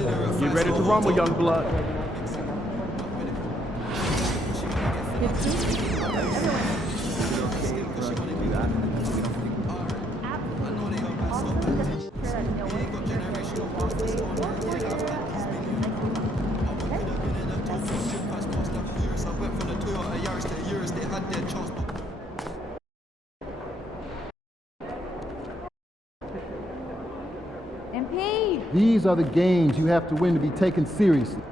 Get ready to rumble, young blood. These are the games you have to win to be taken seriously.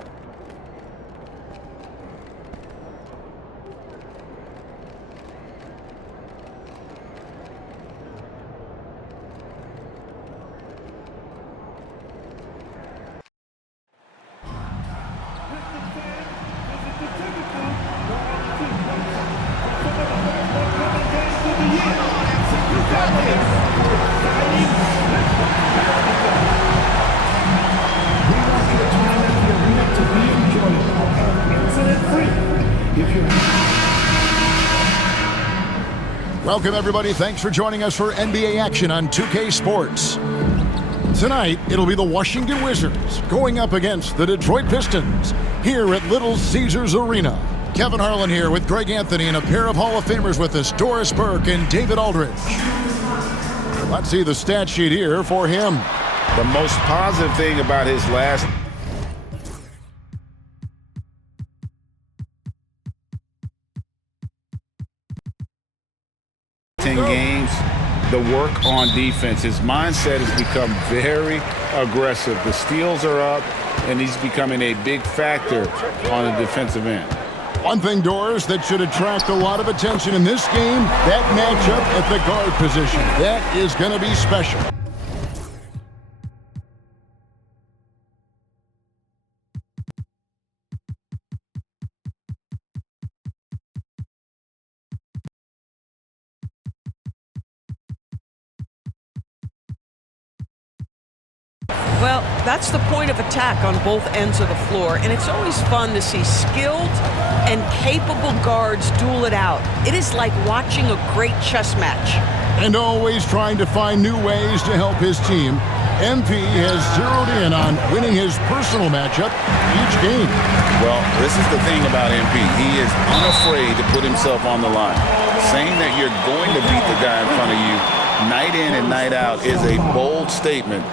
Welcome, everybody. Thanks for joining us for NBA action on 2K Sports. Tonight, it'll be the Washington Wizards going up against the Detroit Pistons here at Little Caesars Arena. Kevin Harlan here with Greg Anthony and a pair of Hall of Famers with us, Doris Burke and David Aldridge. Let's see the stat sheet here for him. The most positive thing about his last games, the work on defense. His mindset has become very aggressive. The steals are up, and he's becoming a big factor on the defensive end. One thing, Doris, that should attract a lot of attention in this game, that matchup at the guard position. That is going to be special. Well, that's the point of attack on both ends of the floor, and it's always fun to see skilled and capable guards duel it out. It is like watching a great chess match. And always trying to find new ways to help his team, MP has zeroed in on winning his personal matchup each game. Well, this is the thing about MP. He is unafraid to put himself on the line. Saying that you're going to beat the guy in front of you night in and night out is a bold statement,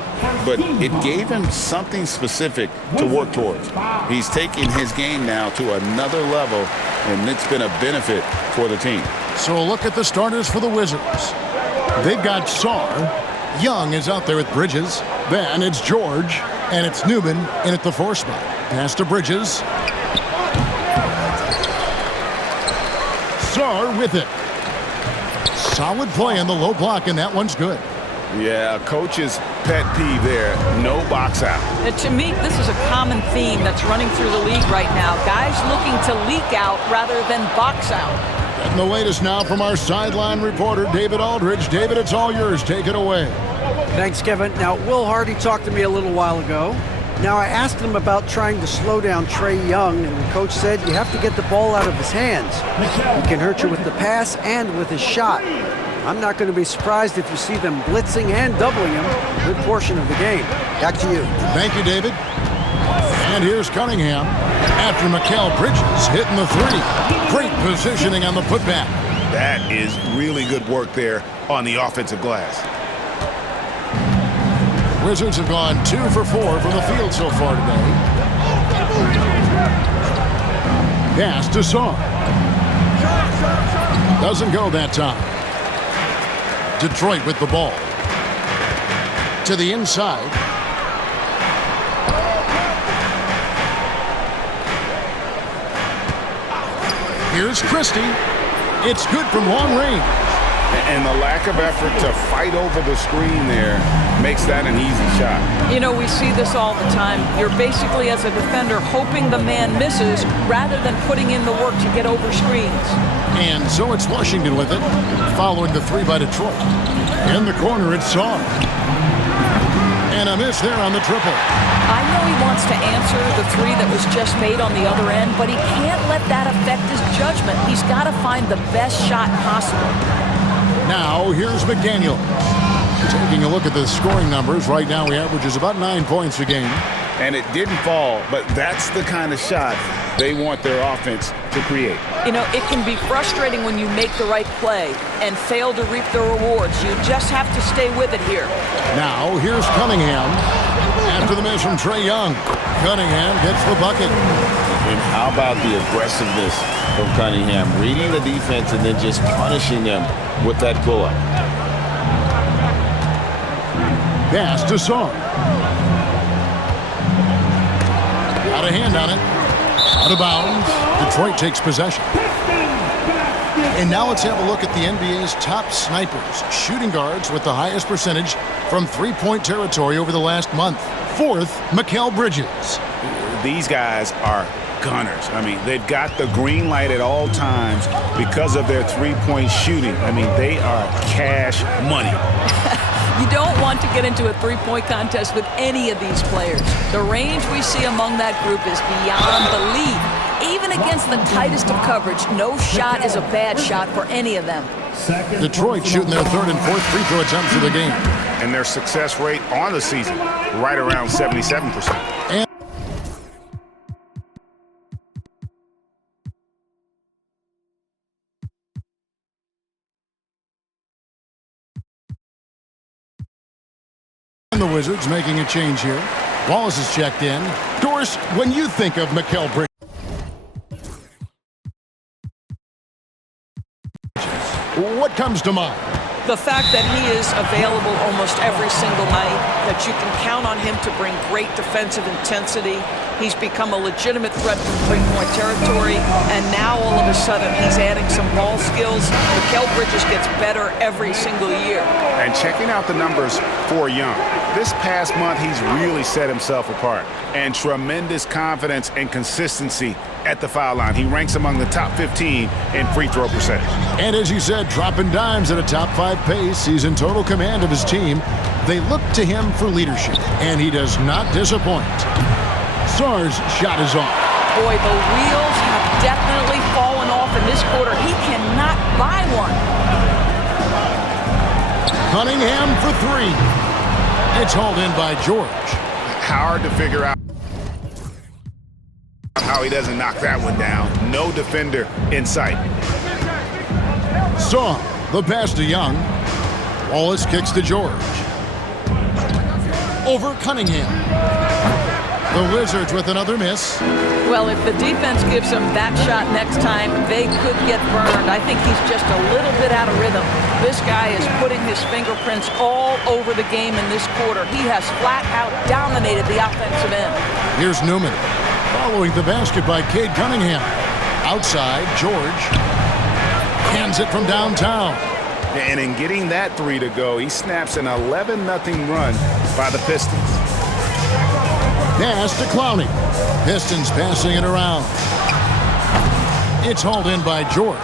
but it gave him something specific to work towards. He's taking his game now to another level, and it's been a benefit for the team. So a look at the starters for the Wizards. They've got Sarr. Young is out there with Bridges. Then it's George, and it's Newman in at the 4 spot. Pass to Bridges. Sarr with it. Solid play in the low block, and that one's good. Yeah, coach's pet peeve there, no box out. To me, this is a common theme that's running through the league right now. Guys looking to leak out rather than box out. And the latest now from our sideline reporter, David Aldridge. David, it's all yours. Take it away. Thanks, Kevin. Now, Will Hardy talked to me a little while ago. Now, I asked him about trying to slow down Trae Young, and the coach said you have to get the ball out of his hands. He can hurt you with the pass and with his shot. I'm not going to be surprised if you see them blitzing and doubling him a good portion of the game. Back to you. Thank you, David. And here's Cunningham after Mikal Bridges hitting the 3. Great positioning on the putback. That is really good work there on the offensive glass. Wizards have gone 2 for 4 from the field so far today. Pass to Sarr. Doesn't go that time. Detroit with the ball. To the inside. Here's Christie. It's good from long range. And the lack of effort to fight over the screen there makes that an easy shot. You know, we see this all the time. You're basically, as a defender, hoping the man misses rather than putting in the work to get over screens. And so it's Washington with it, following the 3 by Detroit. In the corner, it's Sarr. And a miss there on the triple. I know he wants to answer the 3 that was just made on the other end, but he can't let that affect his judgment. He's got to find the best shot possible. Now, here's McDaniel. Taking a look at the scoring numbers, right now he averages about 9 points a game. and it didn't fall, but that's the kind of shot they want their offense to create. You know, it can be frustrating when you make the right play and fail to reap the rewards. You just have to stay with it here. Now, here's Cunningham. After the miss from Trae Young, Cunningham gets the bucket. And how about the aggressiveness from Cunningham, reading the defense and then just punishing them with that pull-up. Pass to Song. Got a hand on it. Out of bounds. Detroit takes possession. And now let's have a look at the NBA's top snipers, shooting guards with the highest percentage from three-point territory over the last month. Fourth, Mikal Bridges. These guys are gunners. I mean, they've got the green light at all times because of their three-point shooting. I mean, they are cash money. You don't want to get into a three-point contest with any of these players. The range we see among that group is beyond belief. Even against the tightest of coverage, no shot is a bad shot for any of them. Detroit shooting their third and fourth free throw attempts of the game. And their success rate on the season, right around 77%. And the Wizards making a change here. Wallace is checked in. Doris, when you think of Mikal Bridges, what comes to mind? The fact that he is available almost every single night, that you can count on him to bring great defensive intensity. He's become a legitimate threat from three-point territory, and now all of a sudden he's adding some ball skills. Mikal Bridges gets better every single year. And checking out the numbers for Young, this past month he's really set himself apart. And tremendous confidence and consistency at the foul line. He ranks among the top 15 in free throw percentage. And as you said, dropping dimes at a top 5 pace. He's in total command of his team. They look to him for leadership, and he does not disappoint. Sarr's shot is off. Boy, the wheels have definitely fallen off in this quarter. He cannot buy one. Cunningham for three. It's hauled in by George. Hard to figure out how he doesn't knock that one down. No defender in sight. Song, the pass to Young. Wallace kicks to George. Over Cunningham. The Wizards with another miss. Well, if the defense gives him that shot next time, they could get burned. I think he's just a little bit out of rhythm. This guy is putting his fingerprints all over the game in this quarter. He has flat out dominated the offensive end. Here's Newman. Following the basket by Cade Cunningham. Outside, George hands it from downtown. And in getting that three to go, he snaps an 11-0 run by the Pistons. Pass to Clowney. Pistons passing it around. It's hauled in by George.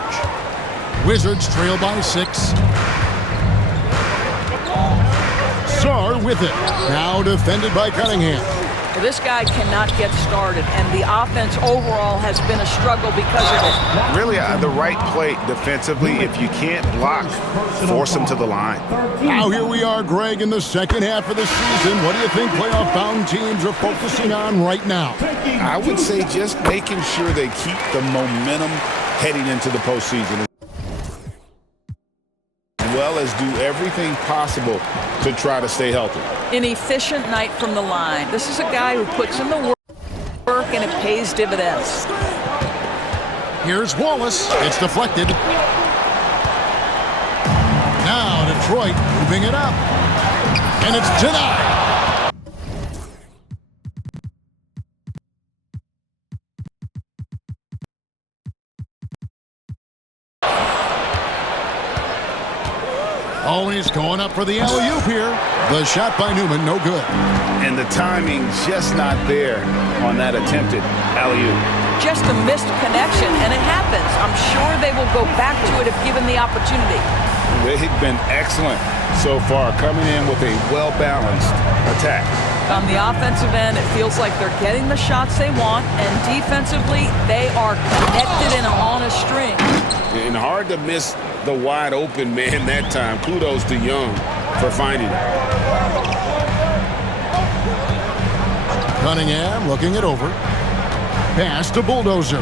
Wizards trail by 6. Sarr with it. Now defended by Cunningham. This guy cannot get started, and the offense overall has been a struggle because of it. Really, the right play defensively. If you can't block, force him to the line. Now here we are, Greg, in the second half of the season. What do you think playoff-bound teams are focusing on right now? I would say just making sure they keep the momentum heading into the postseason, as well as do everything possible to try to stay healthy. An efficient night from the line. This is a guy who puts in the work and it pays dividends. Here's Wallace. It's deflected. Now Detroit moving it up. And it's denied. Always going up for the alley-oop here. The shot by Newman, no good. And the timing just not there on that attempted alley-oop. Just a missed connection, and it happens. I'm sure they will go back to it if given the opportunity. They've been excellent so far, coming in with a well-balanced attack. On the offensive end, it feels like they're getting the shots they want, and defensively, they are connected and on a string. And hard to miss the wide open man that time. Kudos to Young for finding it. Cunningham looking it over. Pass to Bulldozer.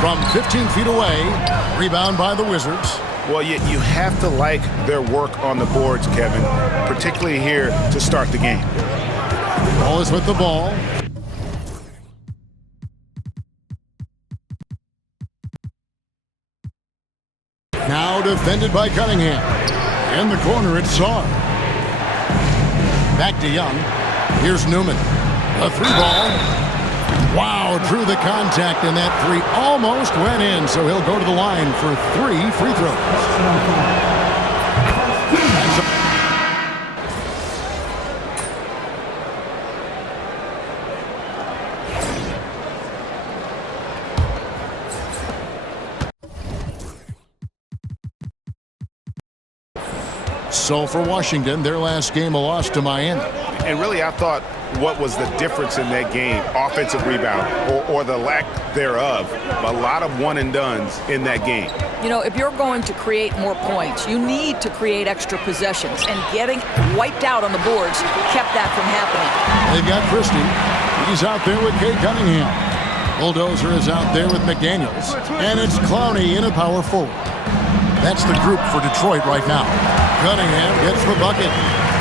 From 15 feet away. Rebound by the Wizards. Well, you have to like their work on the boards, Kevin, particularly here to start the game. Wallace with the ball. Now defended by Cunningham. In the corner, it's Sarr. Back to Young. Here's Newman. A three ball. Wow, drew the contact, and that three almost went in, so he'll go to the line for 3 free throws. So for Washington, their last game, a loss to Miami. And really, I thought what was the difference in that game, offensive rebound or the lack thereof, a lot of one-and-dones in that game. You know, if you're going to create more points, you need to create extra possessions, and getting wiped out on the boards kept that from happening. They've got Christie. He's out there with Cade Cunningham. Bulldozer is out there with McDaniels. And it's Clowney in a power forward. That's the group for Detroit right now. Cunningham gets the bucket.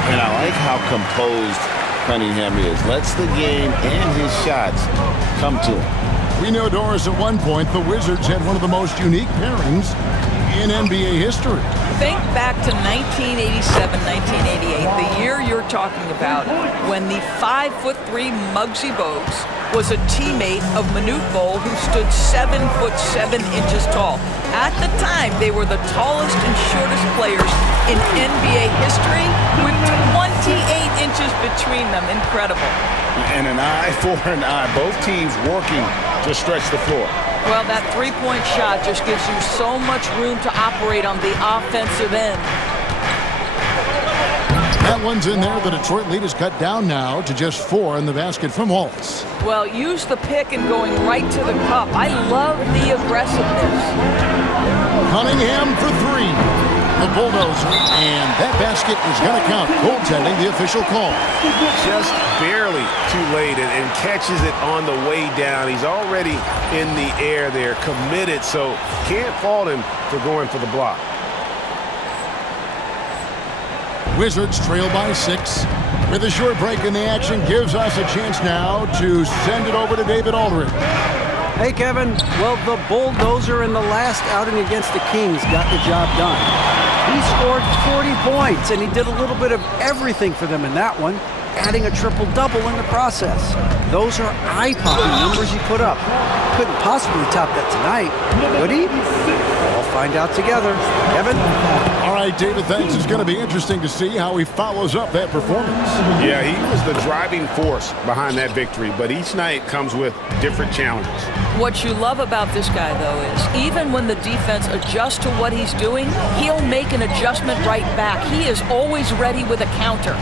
And I like how composed Cunningham is. Lets the game and his shots come to him. We know, Doris, at one point the Wizards had one of the most unique pairings in NBA history. Think back to 1987, 1988, the year you're talking about, when the 5'3" Muggsy Bogues was a teammate of Manute Bol, who stood 7'7" tall. At the time, they were the tallest and shortest players in NBA history, with 28 inches between them. Incredible. And an eye for an eye. Both teams working to stretch the floor. Well, that three-point shot just gives you so much room to operate on the offensive end. That one's in there. The Detroit lead is cut down now to just 4 in the basket from Wallace. Well, use the pick and going right to the cup. I love the aggressiveness. Cunningham for 3. The Bulldozer, and that basket is going to count. Goaltending, the official call. Just barely too late and catches it on the way down. He's already in the air there, committed, so can't fault him for going for the block. Wizards trail by 6. With a short break in the action, gives us a chance now to send it over to David Aldridge. Hey, Kevin. Well, the Bulldozer in the last outing against the Kings got the job done. He scored 40 points, and he did a little bit of everything for them in that one, adding a triple-double in the process. Those are eye-popping numbers he put up. Couldn't possibly top that tonight, would he? We'll find out together. Kevin? All right, David, thanks. It's going to be interesting to see how he follows up that performance. Yeah, he was the driving force behind that victory, but each night comes with different challenges. What you love about this guy, though, is even when the defense adjusts to what he's doing, he'll make an adjustment right back. He is always ready with a counter.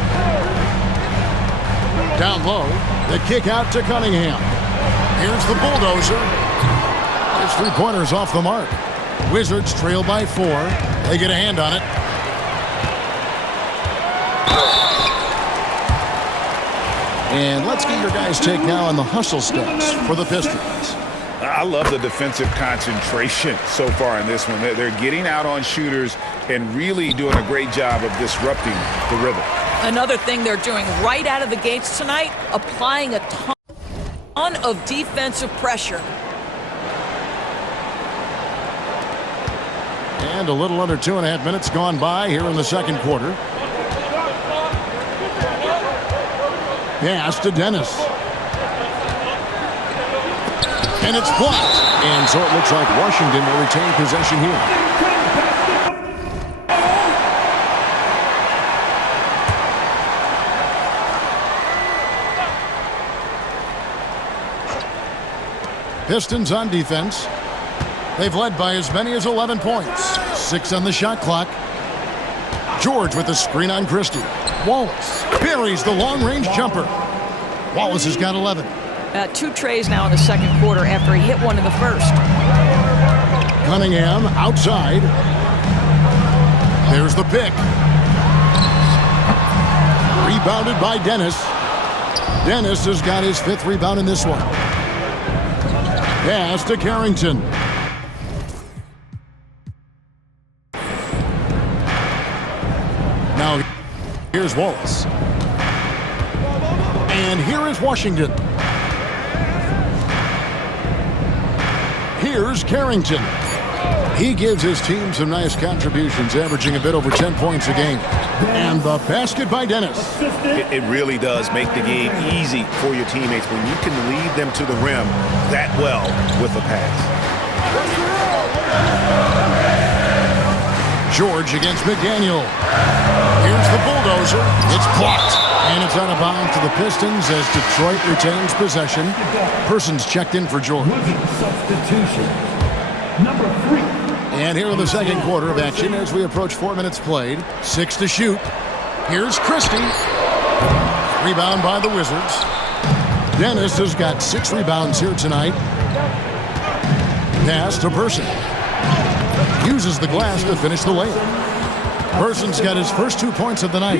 Down low, the kick out to Cunningham. Here's the Bulldozer. His three-pointer's off the mark. Wizards trail by 4. They get a hand on it. And let's get your guys' take now on the hustle steps for the Pistons. I love the defensive concentration so far in this one. They're getting out on shooters and really doing a great job of disrupting the rhythm. Another thing they're doing right out of the gates tonight, applying a ton of defensive pressure. And a little under 2.5 minutes gone by here in the second quarter. Pass to Dennis. And it's blocked. And so it looks like Washington will retain possession here. Pistons on defense. They've led by as many as 11 points. 6 on the shot clock. George with the screen on Christie. Wallace buries the long-range jumper. Wallace has got 11. 2 trays now in the second quarter after he hit one in the first. Cunningham outside. There's the pick. Rebounded by Dennis. Dennis has got his 5th rebound in this one. Pass to Carrington. Now here's Wallace. And here is Washington. Here's Carrington. He gives his team some nice contributions, averaging a bit over 10 points a game. And the basket by Dennis. It really does make the game easy for your teammates when you can lead them to the rim that well with a pass. George against McDaniel. Here's the bulldozer. It's blocked. And it's out of bounds to the Pistons as Detroit retains possession. Persons checked in for George. Substitution. Number 3. And here in the second quarter of action as we approach 4 minutes played. 6 to shoot. Here's Christie. Rebound by the Wizards. Dennis has got 6 rebounds here tonight. Pass to Person. Uses the glass to finish the layup. Person's got his first 2 points of the night.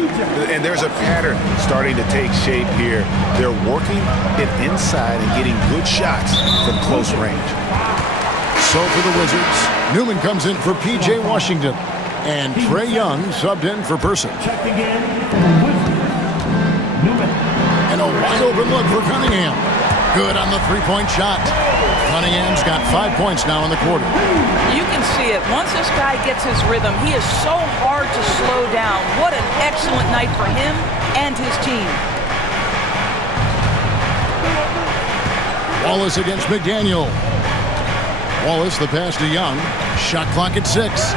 And there's a pattern starting to take shape here. They're working it inside and getting good shots from close range. So for the Wizards, Newman comes in for P.J. Washington. And Trae Young subbed in for Person. Checking in for the Wizards. Newman. And a wide open look for Cunningham. Good on the 3-point shot. Cunningham's got 5 points now in the quarter. You can see it. Once this guy gets his rhythm, he is so hard to slow down. What an excellent night for him and his team. Wallace against McDaniel. Wallace, the pass to Young. Shot clock at 6.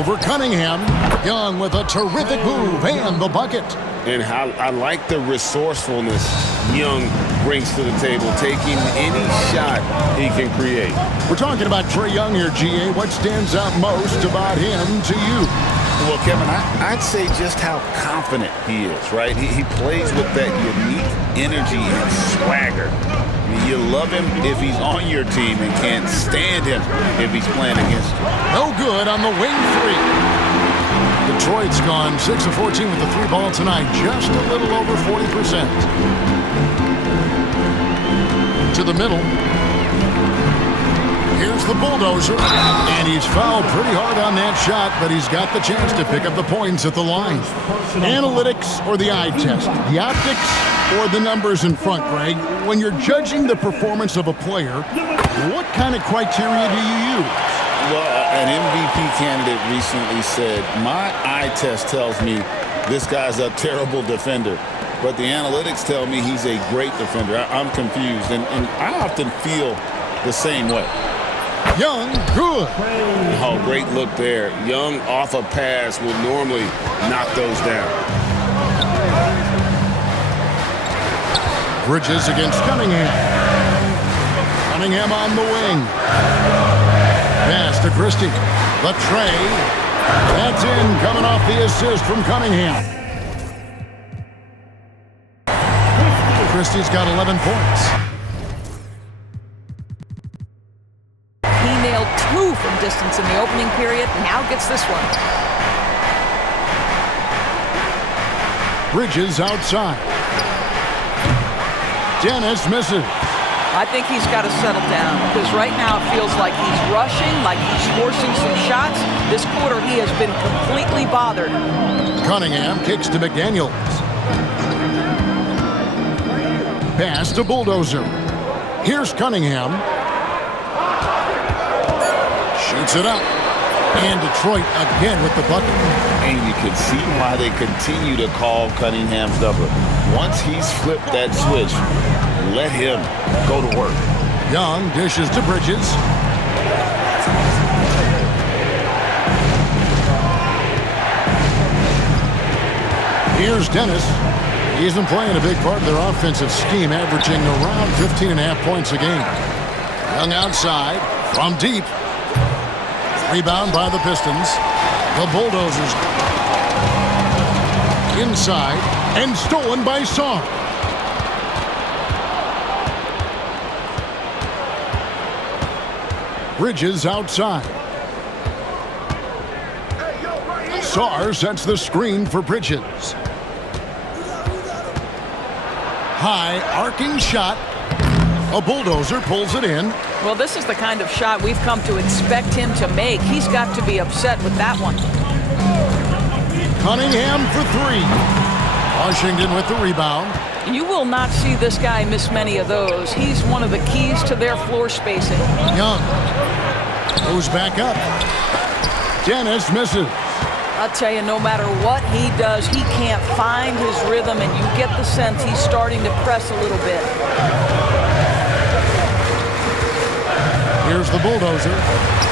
Over Cunningham. Young with a terrific move and the bucket. And how I like the resourcefulness Young brings to the table, taking any shot he can create. We're talking about Trae Young here, GA. What stands out most about him to you? Well, Kevin, I'd say just how confident he is, right? He plays with that unique energy and swagger. I mean, you love him if he's on your team and can't stand him if he's playing against you. No good on the wing 3. Detroit's gone 6 of 14 with the 3 ball tonight, just a little over 40%. To the middle. Here's the bulldozer, and he's fouled pretty hard on that shot, but he's got the chance to pick up the points at the line. Analytics or the eye test? The optics or the numbers in front, Greg? When you're judging the performance of a player, what kind of criteria do you use? Well, an MVP candidate recently said, my eye test tells me this guy's a terrible defender, but the analytics tell me he's a great defender. I'm confused, and I often feel the same way. Young, good. Oh, great look there. Young off a pass will normally knock those down. Bridges against Cunningham. Cunningham on the wing. Pass to Christie. The tray. That's in, coming off the assist from Cunningham. Christie's got 11 points. He nailed 2 from distance in the opening period. Now gets this one. Bridges outside. Dennis misses. I think he's got to settle down because right now it feels like he's rushing, like he's forcing some shots. This quarter he has been completely bothered. Cunningham kicks to McDaniels. Pass to Bulldozer. Here's Cunningham. Shoots it up. And Detroit again with the bucket. And you can see why they continue to call Cunningham's number. Once he's flipped that switch, let him go to work. Young dishes to Bridges. Here's Dennis. He's been playing a big part of their offensive scheme, averaging around 15.5 points a game. Young outside, from deep. Rebound by the Pistons. The Bulldozers. Inside, and stolen by Song. Bridges outside. Sarr sets the screen for Bridges. High arcing shot. A bulldozer pulls it in. Well, this is the kind of shot we've come to expect him to make. He's got to be upset with that one. Cunningham for three. Washington with the rebound. You will not see this guy miss many of those. He's one of the keys to their floor spacing. Young goes back up. Dennis misses. I'll tell you, no matter what he does, he can't find his rhythm, and you get the sense he's starting to press a little bit. Here's the bulldozer.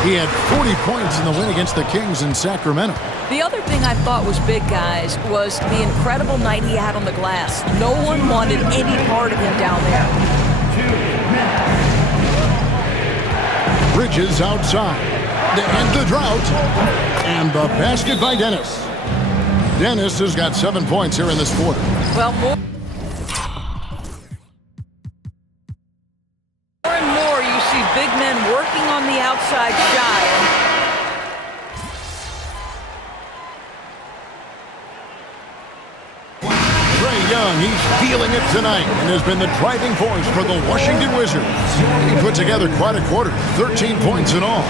He had 40 points in the win against the Kings in Sacramento. The other thing I thought was big, guys, was the incredible night he had on the glass. No one wanted any part of him down there. Bridges outside. To end the drought. And the basket by Dennis. Dennis has got 7 points here in this quarter. Well, more and more you see big men working on the outside shot. Trae Young, he's feeling it tonight and has been the driving force for the Washington Wizards. He put together quite a quarter, 13 points in all.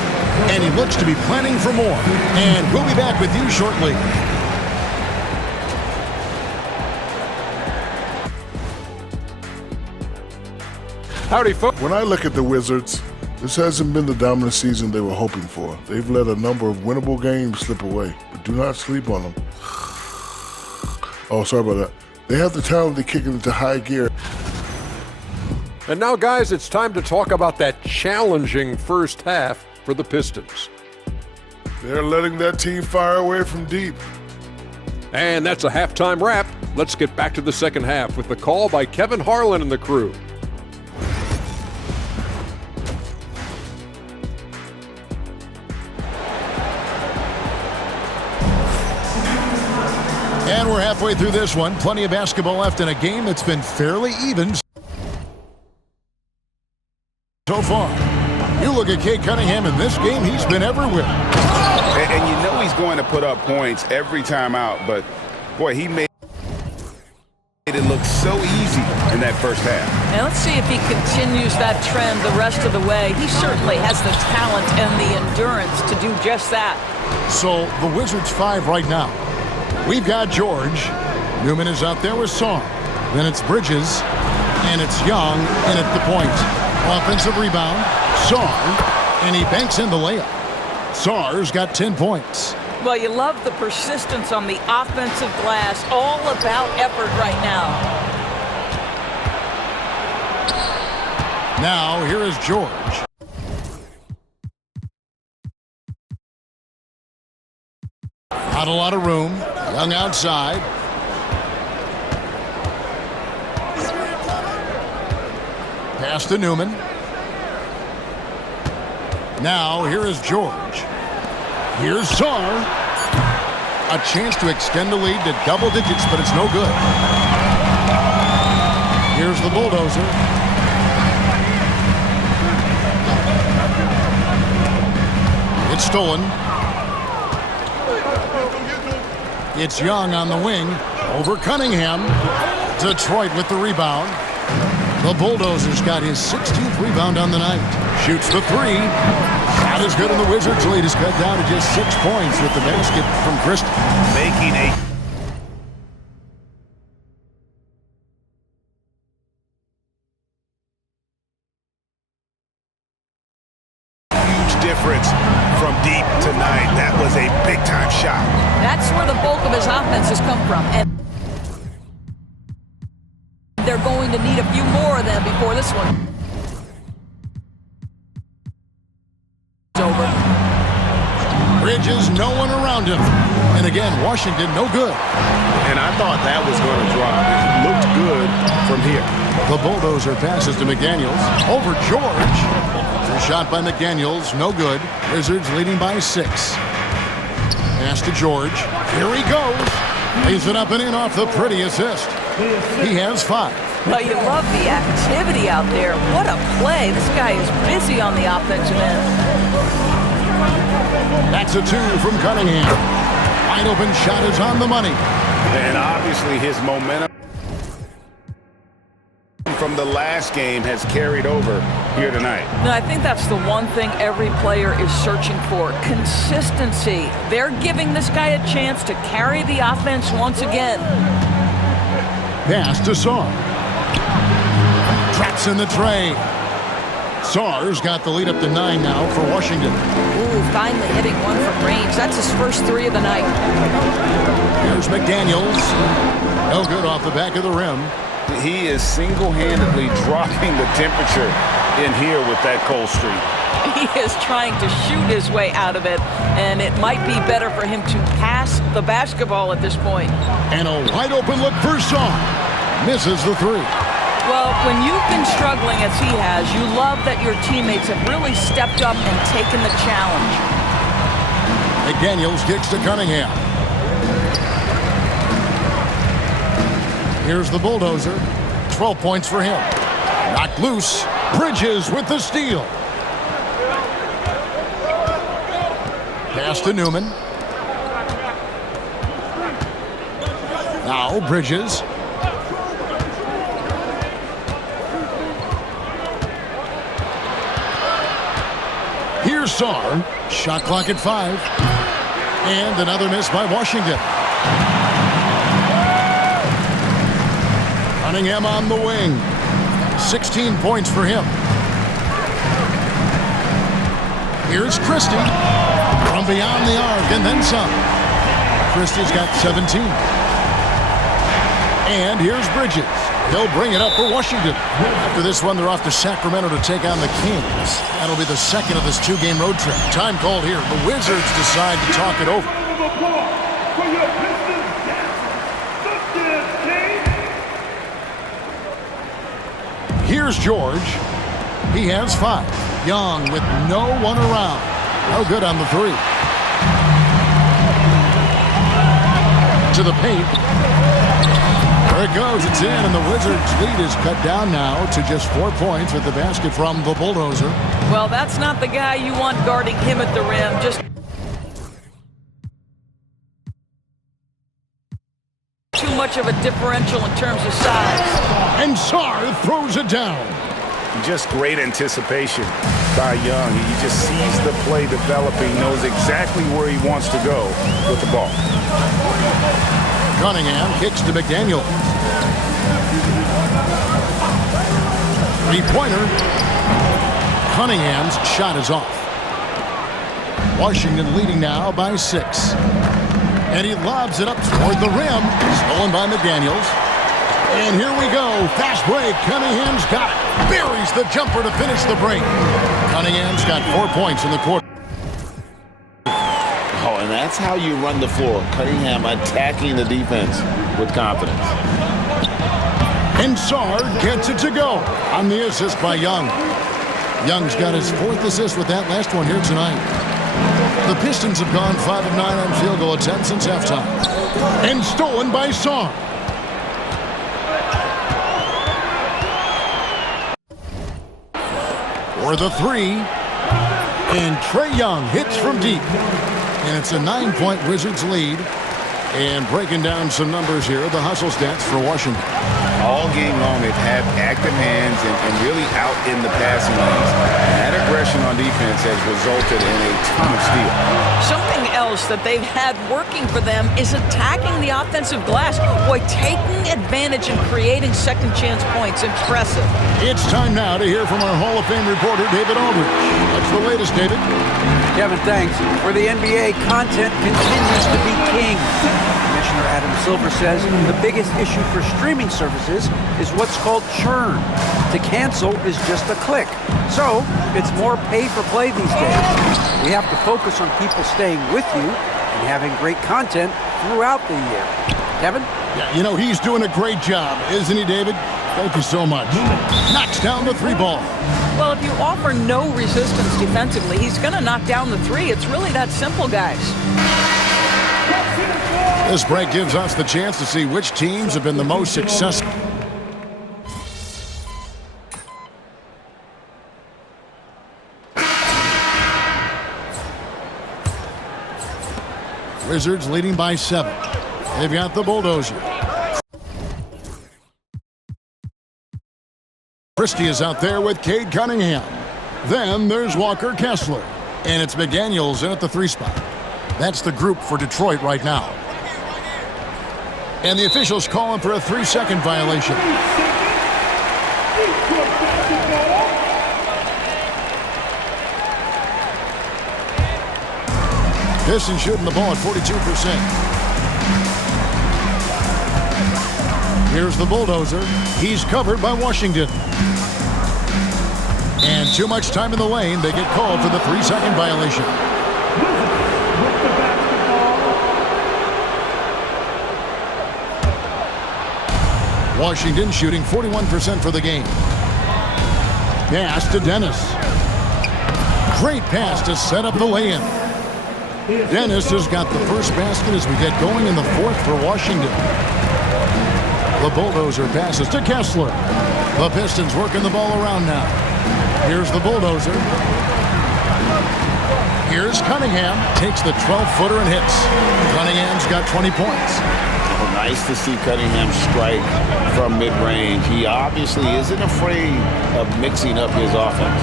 And he looks to be planning for more. And we'll be back with you shortly. Howdy, folks. When I look at the Wizards, this hasn't been the dominant season they were hoping for. They've let a number of winnable games slip away, but do not sleep on them. Oh, sorry about that. They have the talent to kick it into high gear. And now, guys, it's time to talk about that challenging first half for the Pistons. They're letting that team fire away from deep. And that's a halftime wrap. Let's get back to the second half with the call by Kevin Harlan and the crew. And we're halfway through this one. Plenty of basketball left in a game that's been fairly even so far. You look at Cade Cunningham in this game, he's been everywhere. And you know he's going to put up points every time out, but boy, he made it look so easy in that first half. And let's see if he continues that trend the rest of the way. He certainly has the talent and the endurance to do just that. So the Wizards 5 right now. We've got George. Newman is out there with Song. Then it's Bridges. And it's Young in at the point. Offensive rebound. Sarr. And he banks in the layup. Sarr's got 10 points. Well, you love the persistence on the offensive glass. All about effort right now. Now, here is George. Not a lot of room. Young outside. Pass to Newman. Now, here is George. Here's Sarr. A chance to extend the lead to double digits, but it's no good. Here's the bulldozer. It's stolen. It's Young on the wing. Over Cunningham. Detroit with the rebound. The Bulldozer's got his 16th rebound on the night. Shoots the three. Not as good, and the Wizards' lead is cut down to just 6 points with the basket from Christie. Making a huge difference from deep tonight. That was a big-time shot. That's where the bulk of his offense has come from. And they're going to need a few more of them before this one is over. Bridges, no one around him. And again, Washington, no good. And I thought that was going to drop. It looked good from here. The bulldozer passes to McDaniels. Over George. A shot by McDaniels, no good. Wizards leading by 6. Pass to George. Here he goes. Lays it up and in off the pretty assist. He has 5. Well, you love the activity out there. What a play. This guy is busy on the offensive end. That's a 2 from Cunningham. Wide open shot is on the money. And obviously his momentum from the last game has carried over here tonight. And I think that's the one thing every player is searching for, consistency. They're giving this guy a chance to carry the offense once again. Pass to Sarr. Traps in the tray. Sarr's got the lead up to 9 now for Washington. Ooh, finally hitting one from range. That's his first 3 of the night. Here's McDaniels. No good off the back of the rim. He is single-handedly dropping the temperature in here with that cold streak. He is trying to shoot his way out of it, and it might be better for him to pass the basketball at this point. And a wide-open look for Sarr. Misses the 3. Well, when you've been struggling as he has, you love that your teammates have really stepped up and taken the challenge. McDaniels kicks to Cunningham. Here's the bulldozer. 12 points for him. Knocked loose. Bridges with the steal. Pass to Newman. Now Bridges. Here's Sarr. Shot clock at 5. And another miss by Washington. Cunningham on the wing. 16 points for him. Here's Christie. From beyond the arc and then some. Christie's got 17. And here's Bridges. He'll bring it up for Washington. After this one, they're off to Sacramento to take on the Kings. That'll be the second of this 2-game road trip. Time called here. The Wizards decide to talk it over. Here's George. He has 5. Young with no one around. No good on the 3. To the paint. There it goes. It's in, and the Wizards' lead is cut down now to just 4 points with the basket from the bulldozer. Well, that's not the guy you want guarding him at the rim. Just too much of a differential in terms of size. And Sarr throws it down. Just great anticipation by Young. He just sees the play developing, knows exactly where he wants to go with the ball. Cunningham kicks to McDaniel. 3-pointer. Cunningham's shot is off. Washington leading now by 6. And he lobs it up toward the rim. Stolen by McDaniels. And here we go. Fast break. Cunningham's got it. Buries the jumper to finish the break. Cunningham's got 4 points in the quarter. Oh, and that's how you run the floor. Cunningham attacking the defense with confidence. And Sarr gets it to go on the assist by Young. Young's got his 4th assist with that last one here tonight. The Pistons have gone 5 of 9 on field goal attempts since halftime. And stolen by Sarr. For the 3. And Trae Young hits from deep. And it's a 9-point Wizards lead. And breaking down some numbers here, the hustle stats for Washington. All game long, they've had active hands and really out in the passing lanes. That aggression on defense has resulted in a ton of steals. Something else that they've had working for them is attacking the offensive glass. Boy, taking advantage and creating second chance points. Impressive. It's time now to hear from our Hall of Fame reporter, David Aldridge. What's the latest, David? Kevin, thanks. For the NBA, content continues to be king. Commissioner Adam Silver says the biggest issue for streaming services is what's called churn. To cancel is just a click. So it's more pay for play these days. We have to focus on people staying with you and having great content throughout the year. Kevin? Yeah, you know, he's doing a great job, isn't he, David? Thank you so much. Knocks down the 3-ball. Well, if you offer no resistance defensively, he's going to knock down the 3. It's really that simple, guys. This break gives us the chance to see which teams have been the most successful. Wizards leading by 7. They've got the bulldozer. Christie is out there with Cade Cunningham. Then there's Walker Kessler. And it's McDaniels in at the 3 spot. That's the group for Detroit right now. And the officials calling for a 3-second violation. Pistons shooting the ball at 42%. Here's the bulldozer. He's covered by Washington. And too much time in the lane. They get called for the 3-second violation. Washington shooting 41% for the game. Pass to Dennis. Great pass to set up the lay-in. Dennis has got the first basket as we get going in the 4th for Washington. The bulldozer passes to Kessler. The Pistons working the ball around now. Here's the bulldozer. Here's Cunningham. Takes the 12-footer and hits. Cunningham's got 20 points. Well, nice to see Cunningham strike from mid-range. He obviously isn't afraid of mixing up his offense.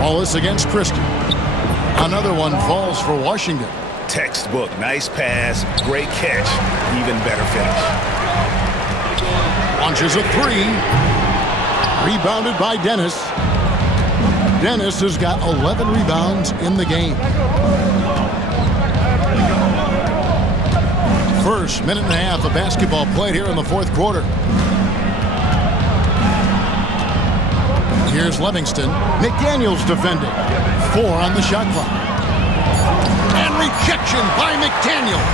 Wallace against Christie. Another one falls for Washington. Textbook. Nice pass. Great catch. Even better finish. Launches a 3. Rebounded by Dennis. Dennis has got 11 rebounds in the game. First minute and a half of basketball played here in the 4th quarter. Here's Livingston. McDaniels defending. 4 on the shot clock. And rejection by McDaniels.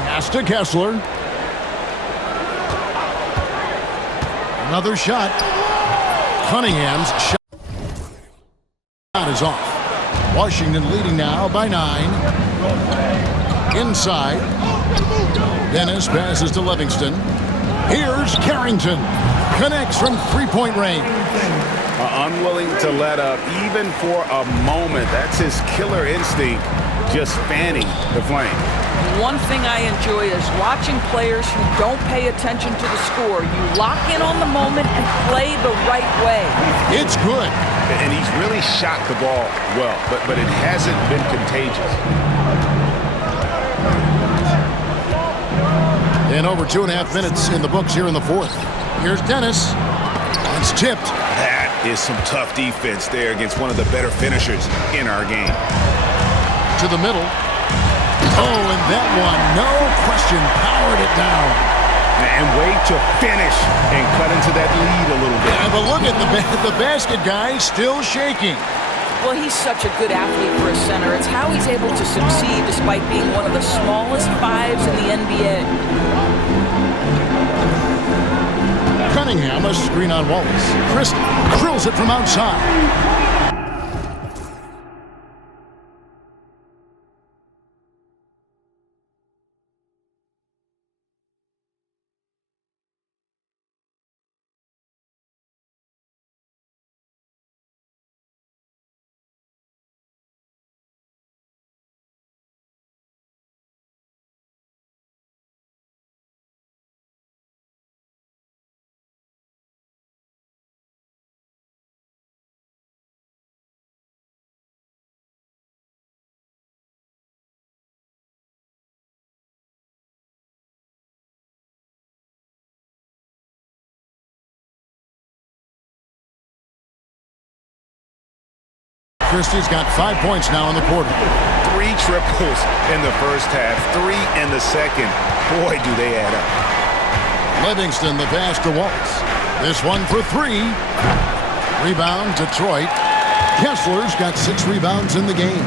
Pass to Kessler. Another shot. Cunningham's shot is off. Washington leading now by 9. Inside. Dennis passes to Livingston. Here's Carrington. Connects from 3-point range. Unwilling to let up even for a moment. That's his killer instinct, just fanning the flame. One thing I enjoy is watching players who don't pay attention to the score. You lock in on the moment and play the right way. It's good. And he's really shot the ball well, but it hasn't been contagious. And over 2.5 minutes in the books here in the 4th. Here's Dennis. It's tipped. That is some tough defense there against one of the better finishers in our game. To the middle. Oh, and that one, no question, powered it down. And wait to finish and cut into that lead a little bit. Yeah, but look at the basket guy still shaking. Well, he's such a good athlete for a center. It's how he's able to succeed despite being one of the smallest 5s in the NBA. Cunningham, a screen on Wallace. Christie drills it from outside. Christie's got 5 points now in the quarter. 3 triples in the first half, 3 in the second. Boy, do they add up. Livingston, the pass to Wallace. This one for 3. Rebound, Detroit. Kessler's got 6 rebounds in the game.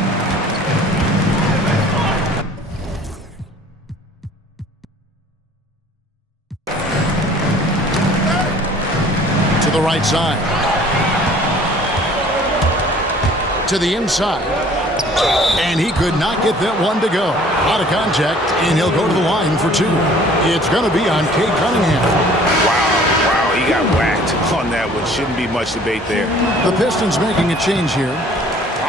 To the right side. To the inside. And he could not get that one to go. Out of contact, and he'll go to the line for 2. It's going to be on Cade Cunningham. Wow, he got whacked on that one. Shouldn't be much debate there. The Pistons making a change here.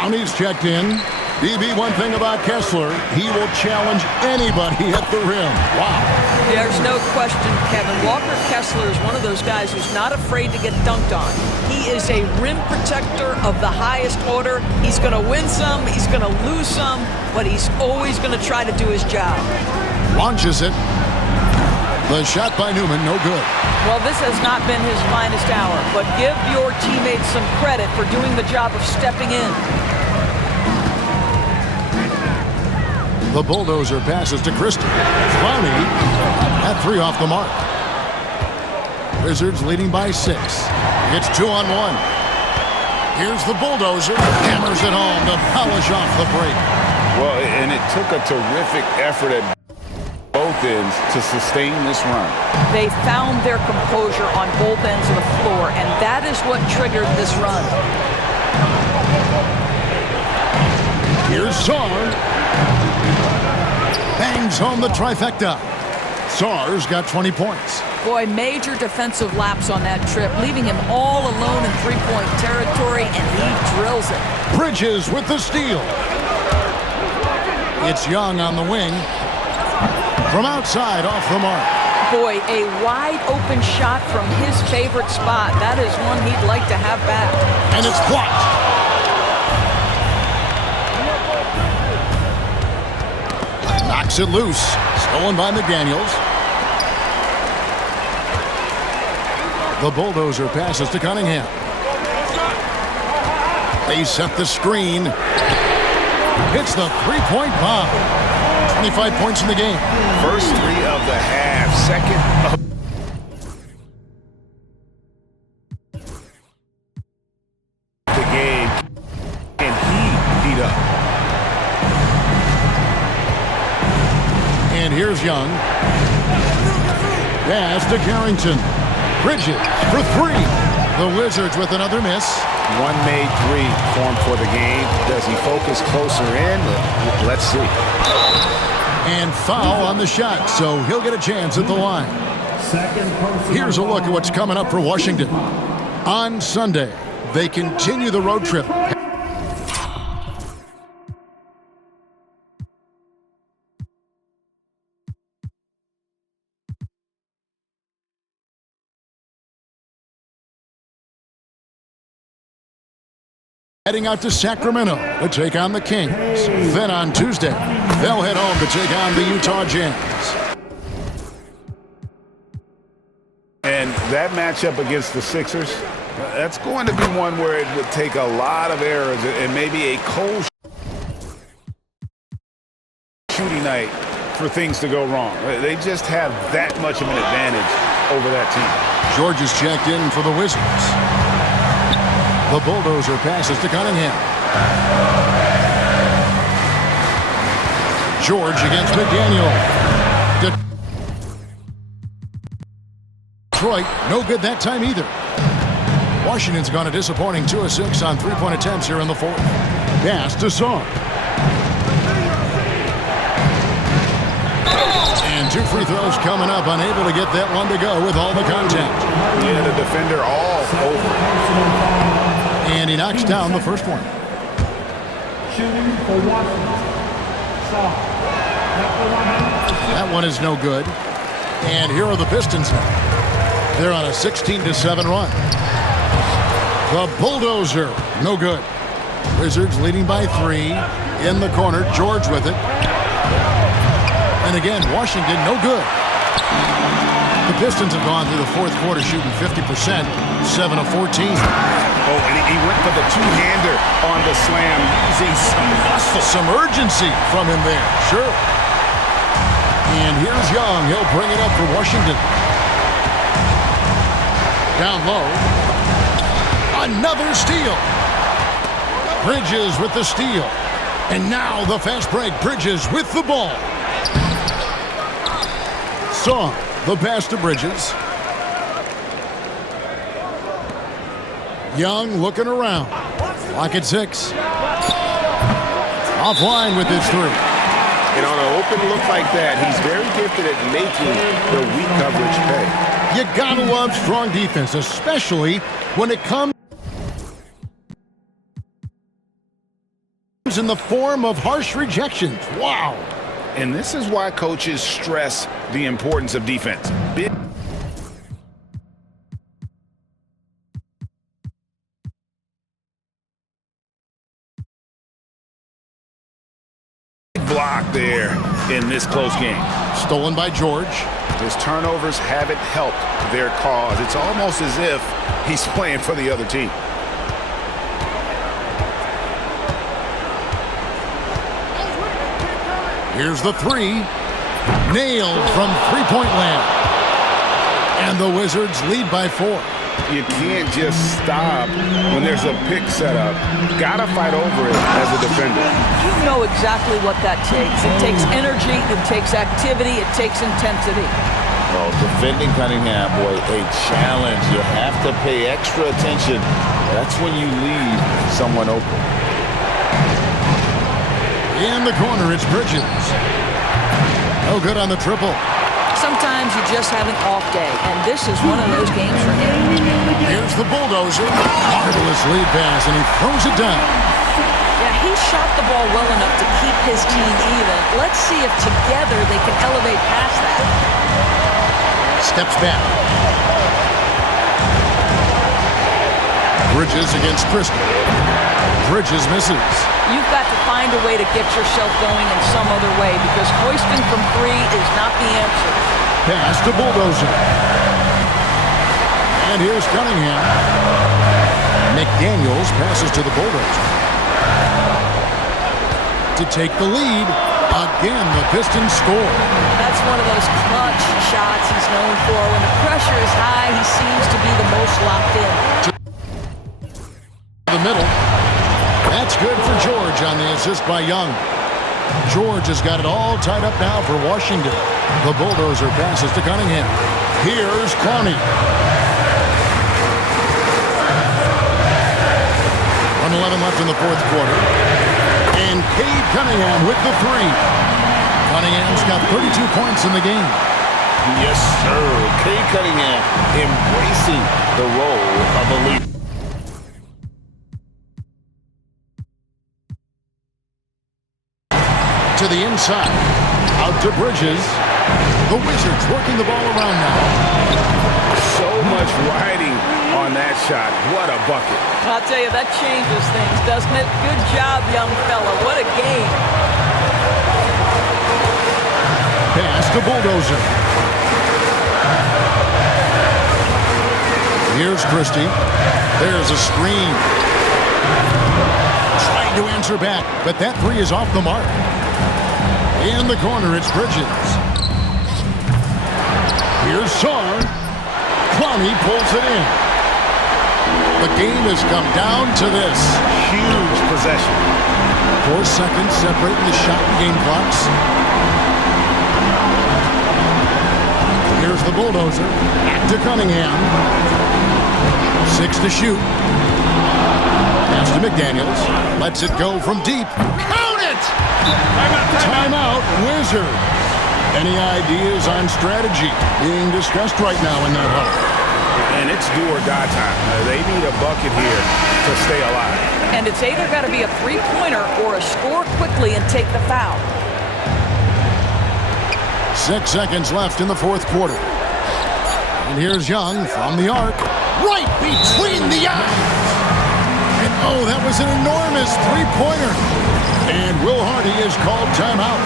Clowney's checked in. BB, one thing about Kessler, he will challenge anybody at the rim. Wow. There's no question, Kevin. Walker Kessler is one of those guys who's not afraid to get dunked on. He is a rim protector of the highest order. He's going to win some, he's going to lose some, but he's always going to try to do his job. Launches it. The shot by Newman, no good. Well, this has not been his finest hour, but give your teammates some credit for doing the job of stepping in. The bulldozer passes to Christie. Clowney at 3 off the mark. Wizards leading by 6. It's 2-on-1. Here's the bulldozer. Hammers it home to polish off the break. Well, and it took a terrific effort at both ends to sustain this run. They found their composure on both ends of the floor, and that is what triggered this run. Here's Sarr. Bangs home the trifecta. Sarr's got 20 points. Boy, major defensive lapse on that trip, leaving him all alone in three-point territory, and he drills it. Bridges with the steal. It's Young on the wing. From outside, off the mark. Boy, a wide-open shot from his favorite spot. That is one he'd like to have back. And it's blocked. Knocks it loose. Stolen by McDaniels. The bulldozer passes to Cunningham. They set the screen. Hits the three-point bomb. 25 points in the game. First 3 of the half. Second of the game. And he beat up. And here's Young. Pass to Carrington. Bridges for 3. The Wizards with another miss. One made 3 formed for the game. Does he focus closer in? Let's see. And foul on the shot, so he'll get a chance at the line. Here's a look at what's coming up for Washington. On Sunday, they continue the road trip. Heading out to Sacramento to take on the Kings. Then on Tuesday, they'll head home to take on the Utah Jazz. And that matchup against the Sixers, that's going to be one where it would take a lot of errors and maybe a cold shooting night for things to go wrong. They just have that much of an advantage over that team. George is checked in for the Wizards. The bulldozer passes to Cunningham. George against McDaniel. Detroit, no good that time either. Washington's gone a disappointing 2 of 6 on three-point attempts here in the 4th. Pass to Sarr. And 2 free throws coming up, unable to get that one to go with all the contact. Yeah, the defender all over. And he knocks down the first one. Shooting for Washington. That one is no good. And here are the Pistons now. They're on a 16-7 run. The bulldozer, no good. Wizards leading by 3. In the corner, George with it. And again, Washington, no good. The Pistons have gone through the 4th quarter shooting 50%, 7 of 14. Oh, and he went for the two-hander on the slam, using some muscle. Some urgency from him there, sure. And here's Young. He'll bring it up for Washington. Down low. Another steal. Bridges with the steal. And now the fast break. Bridges with the ball. Saw the pass to Bridges. Young looking around. Clock at 6. Offline with his 3. And on an open look like that, he's very gifted at making the weak coverage pay. You gotta love strong defense, especially when it comes in the form of harsh rejections. Wow. And this is why coaches stress the importance of defense. Big block there in this close game. Stolen by George. His turnovers haven't helped their cause. It's almost as if he's playing for the other team. Here's the three. Nailed from three-point land. And the Wizards lead by 4. You can't just stop when there's a pick set up. Gotta fight over it as a defender. You know exactly what that takes. It takes energy, it takes activity, it takes intensity. Oh, defending Cunningham, boy, a challenge. You have to pay extra attention. That's when you leave someone open. In the corner, it's Bridges. No good on the triple. Sometimes you just have an off day, and this is one of those games for him. Here's the bulldozer. Marvelous lead pass, and he throws it down. Yeah, he shot the ball well enough to keep his team even. Let's see if together they can elevate past that. Steps back. Bridges against Christie. Bridges misses. You've got to find a way to get yourself going in some other way because hoisting from 3 is not the answer. Pass to Bulldozer. And here's Cunningham. McDaniels passes to the Bulldozer. To take the lead. Again, the Pistons score. That's one of those clutch shots he's known for. When the pressure is high, he seems to be the most locked in. To the middle. That's good for George on the assist by Young. George has got it all tied up now for Washington. The Bulldozer passes to Cunningham. Here's Clowney. 1:11 left in the fourth quarter. And Cade Cunningham with the 3. Cunningham's got 32 points in the game. Yes, sir. Cade Cunningham embracing the role of a leader. To the inside. Out to Bridges. The Wizards working the ball around now. So much riding on that shot. What a bucket. I'll tell you, that changes things, doesn't it? Good job, young fella. What a game. Pass to Bulldozer. Here's Christie. There's a screen. Trying to answer back, but that 3 is off the mark. In the corner, it's Bridges. Here's Sarr. Clowney pulls it in. The game has come down to this. Huge possession. 4 seconds separating the shot and game clocks. Here's the Bulldozer. Back to Cunningham. 6 to shoot. Pass to McDaniels. Lets it go from deep. Count it! Timeout, Wizard. Any ideas on strategy being discussed right now in that huddle? And it's do or die time. They need a bucket here to stay alive. And it's either got to be a three-pointer or a score quickly and take the foul. 6 seconds left in the fourth quarter. And here's Young from the arc. Right between the eyes. And oh, that was an enormous three-pointer. And Will Hardy is called timeout.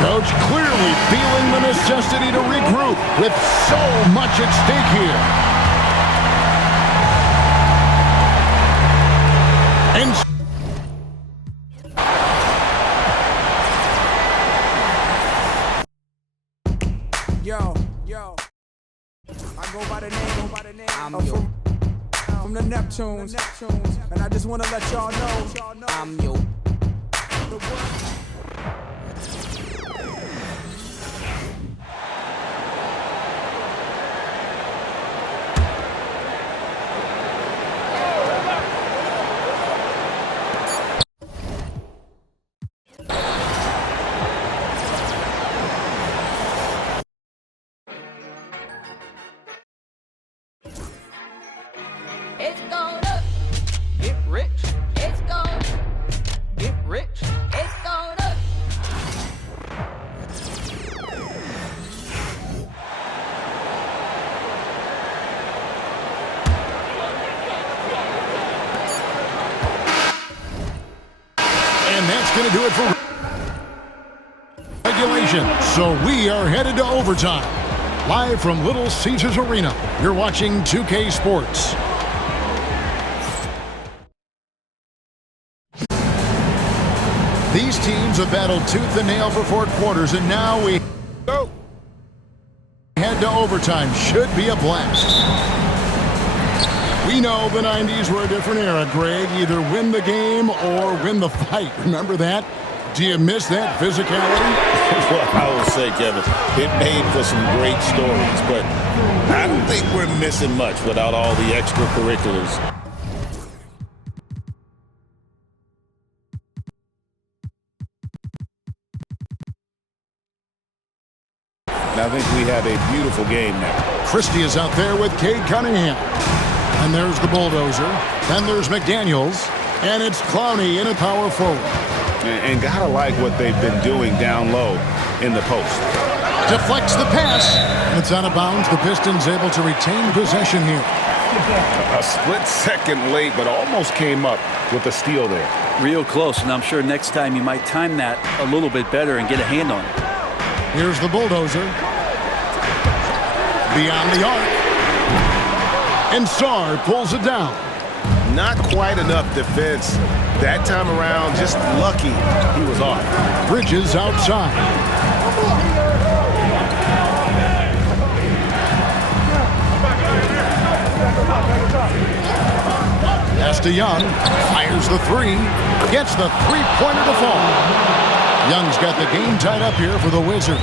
Coach clearly feeling the necessity to regroup with so much at stake here. And Yo, I go by the name, I'm from the Neptunes, and I just want to let y'all know, I'm yo. It's gonna get rich. It's gonna get rich. going to do it for regulation. So we are headed to overtime. Live from Little Caesars Arena, you're watching 2K Sports. These teams have battled tooth and nail for 4 quarters, and now we go. Head to overtime. Should be a blast. We know the 90s were a different era, Greg. Either win the game or win the fight. Remember that? Do you miss that physicality? Well, I will say, Kevin, it made for some great stories, but I don't think we're missing much without all the extracurriculars. I think we have a beautiful game now. Christie is out there with Cade Cunningham. And there's the bulldozer. Then there's McDaniels. And it's Clowney in a power forward. And gotta like what they've been doing down low in the post. Deflects the pass. And it's out of bounds. The Pistons able to retain possession here. A split second late, but almost came up with a steal there. Real close, and I'm sure next time you might time that a little bit better and get a hand on it. Here's the bulldozer. Beyond the arc. And Sarr pulls it down. Not quite enough defense that time around. Just lucky he was off. Bridges outside. Pass to Young. Fires the three. Gets the three-pointer to fall. Young's got the game tied up here for the Wizards.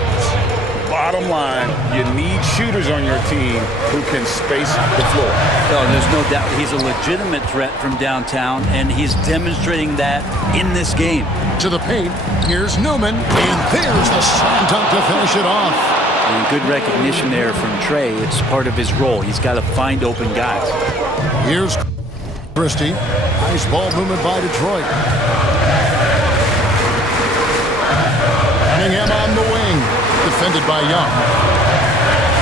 Bottom line, you need shooters on your team who can space the floor. Oh, there's no doubt he's a legitimate threat from downtown, and he's demonstrating that in this game. To the paint, here's Newman, and there's the slam dunk to finish it off. And good recognition there from Trey. It's part of his role. He's got to find open guys. Here's Christie. Nice ball movement by Detroit. Cunningham on the wing. Defended by Young.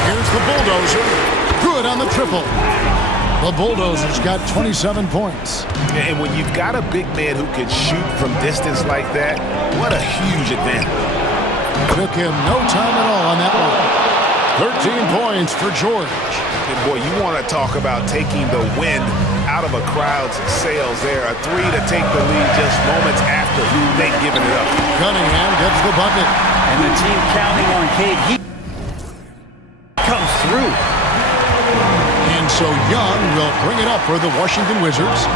Here's the bulldozer. Good on the triple. The Bulldozers got 27 points. And when you've got a big man who can shoot from distance like that, what a huge advantage. Took him no time at all on that one. 13 points for George. And boy, you want to talk about taking the wind out of a crowd's sails there. A three to take the lead just moments after they've given it up. Cunningham gets the bucket. And the team counting on Cade. He comes through. And so Young will bring it up for the Washington Wizards.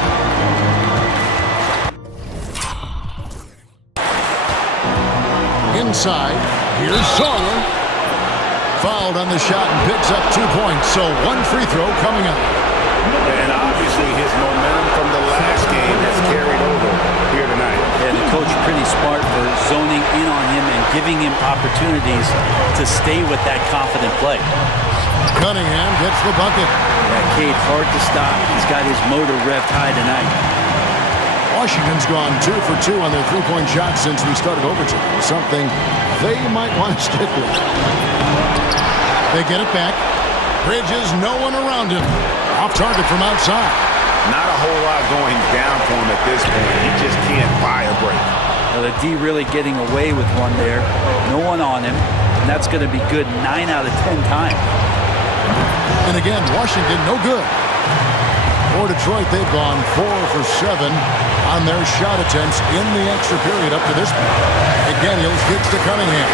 Inside, here's Sarr. Fouled on the shot and picks up 2 points. So one free throw coming up. And obviously his momentum from the last game has carried over here tonight. And the coach pretty smart for zoning in on him and giving him opportunities to stay with that confident play. Cunningham gets the bucket. Yeah, Cade hard to stop. He's got his motor revved high tonight. Washington's gone 2 for 2 on their three-point shots since we started overtime. Something they might want to stick with. They get it back. Bridges, no one around him. Off target from outside. Not a whole lot going down for him at this point. He just can't buy a break. Now the D really getting away with one there. No one on him. And that's going to be good 9 out of 10 times. And again, Washington, no good. For Detroit, they've gone 4 for 7 on their shot attempts in the extra period up to this point. McDaniels gets to Cunningham.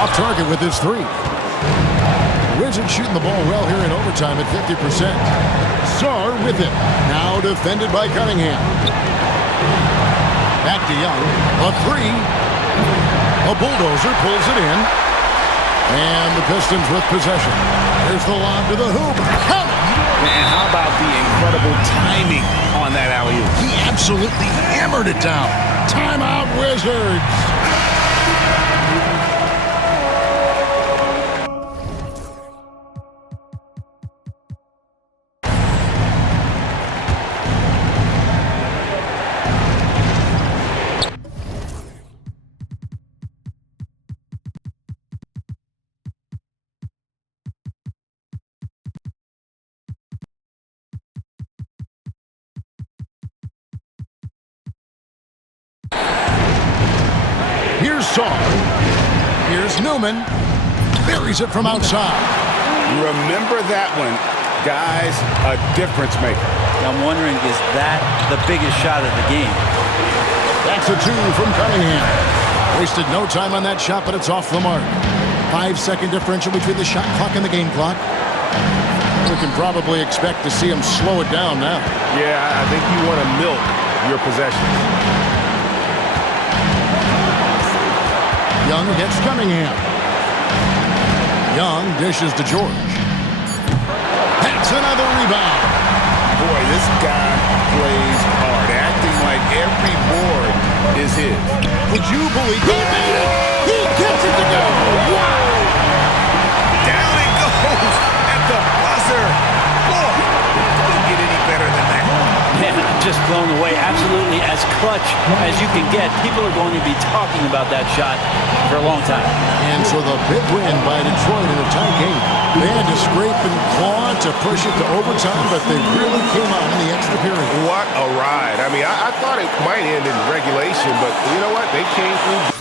Off target with his three. Wizards shooting the ball well here in overtime at 50%. Sarr with it. Now defended by Cunningham. Back to Young. A three. A bulldozer pulls it in. And the Pistons with possession. Here's the lob to the hoop. Count it! And how about the incredible timing on that alley-oop? He absolutely hammered it down. Timeout, Wizards. saw. Here's Newman. Buries it from outside. Remember that one. Guys, a difference maker. I'm wondering, is that the biggest shot of the game? That's a 2 from Cunningham. Wasted no time on that shot, but it's off the mark. 5-second differential between the shot clock and the game clock. We can probably expect to see him slow it down now. Yeah, I think you want to milk your possessions. Young gets Cunningham. Young dishes to George. That's another rebound. Boy, this guy plays hard, acting like every board is his. Would you believe he made it? He gets it to go. Wow! Down it goes at the buzzer. Boy, doesn't get any better than that. Man, I'm just blown away. Absolutely as clutch as you can get. People are going to be talking about that shot for a long time. And so the big win by Detroit in a tight game. They had to scrape and claw to push it to overtime, but they really came out in the extra period. What a ride. I mean, I thought it might end in regulation, but you know what? They came through